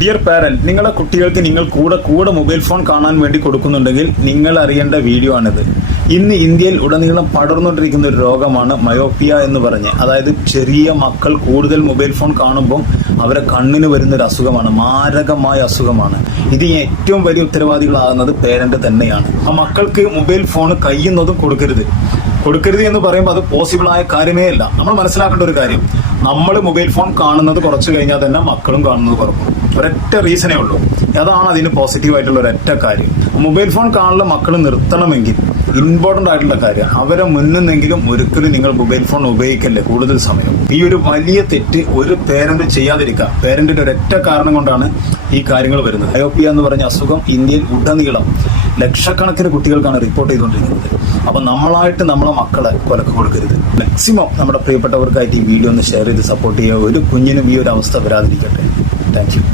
Dear parent, നിങ്ങളുടെ കുട്ടികൾക്ക് നിങ്ങൾ കൂടെ മൊബൈൽ ഫോൺ കാണാൻ വേണ്ടി കൊടുക്കുന്നുണ്ടെങ്കിൽ നിങ്ങൾ അറിയേണ്ട വീഡിയോ ആണിത്. ഇന്ന് ഇന്ത്യയിൽ ഉടനീളം പടർന്നുകൊണ്ടിരിക്കുന്ന ഒരു രോഗമാണ് മയോപ്പിയ എന്ന് പറഞ്ഞ്. അതായത് ചെറിയ മക്കൾ കൂടുതൽ മൊബൈൽ ഫോൺ കാണുമ്പോൾ അവരെ കണ്ണിന് വരുന്ന ഒരു അസുഖമാണ്, മാരകമായ അസുഖമാണ്. ഇത് ഏറ്റവും വലിയ ഉത്തരവാദികളാകുന്നത് പേരന്റ് തന്നെയാണ്. ആ മക്കൾക്ക് മൊബൈൽ ഫോൺ കയ്യുന്നതും കൊടുക്കരുത് എന്ന് പറയുമ്പോൾ അത് പോസിബിളായ കാര്യമേ അല്ല. നമ്മൾ മനസ്സിലാക്കേണ്ട ഒരു കാര്യം, നമ്മൾ മൊബൈൽ ഫോൺ കാണുന്നത് കുറച്ച് കഴിഞ്ഞാൽ തന്നെ മക്കളും കാണുന്നത് കുറക്കും. ഒരൊറ്റ റീസണേ ഉള്ളൂ. അതാണ് അതിന് പോസിറ്റീവായിട്ടുള്ള ഒരൊറ്റ കാര്യം. മൊബൈൽ ഫോൺ കാണുന്ന മക്കൾ നിർത്തണമെങ്കിൽ ഇമ്പോർട്ടൻ്റ് ആയിട്ടുള്ള കാര്യം, അവരെ മുന്നിന്നെങ്കിലും ഒരിക്കലും നിങ്ങൾ മൊബൈൽ ഫോൺ ഉപയോഗിക്കല്ലേ കൂടുതൽ സമയം. ഈ ഒരു വലിയ തെറ്റ് ഒരു പേരന്റ് ചെയ്യാതിരിക്കുക. പേരന്റിന്റെ ഒരൊറ്റ കാരണം കൊണ്ടാണ് ഈ കാര്യങ്ങൾ വരുന്നത്. മയോപ്പിയ എന്ന് പറഞ്ഞ അസുഖം ഇന്ത്യയിൽ ഉടനീളം ലക്ഷക്കണക്കിന് കുട്ടികൾക്കാണ് റിപ്പോർട്ട് ചെയ്തുകൊണ്ടിരിക്കുന്നത്. അപ്പം നമ്മളായിട്ട് നമ്മളെ മക്കളെ കൊലക്ക് കൊടുക്കരുത്. മാക്സിമം നമ്മുടെ പ്രിയപ്പെട്ടവർക്കായിട്ട് ഈ വീഡിയോ ഒന്ന് ഷെയർ ചെയ്ത് സപ്പോർട്ട് ചെയ്യുക. ഒരു കുഞ്ഞിനും ഈ ഒരു അവസ്ഥ വരാതിരിക്കട്ടെ. Thank you.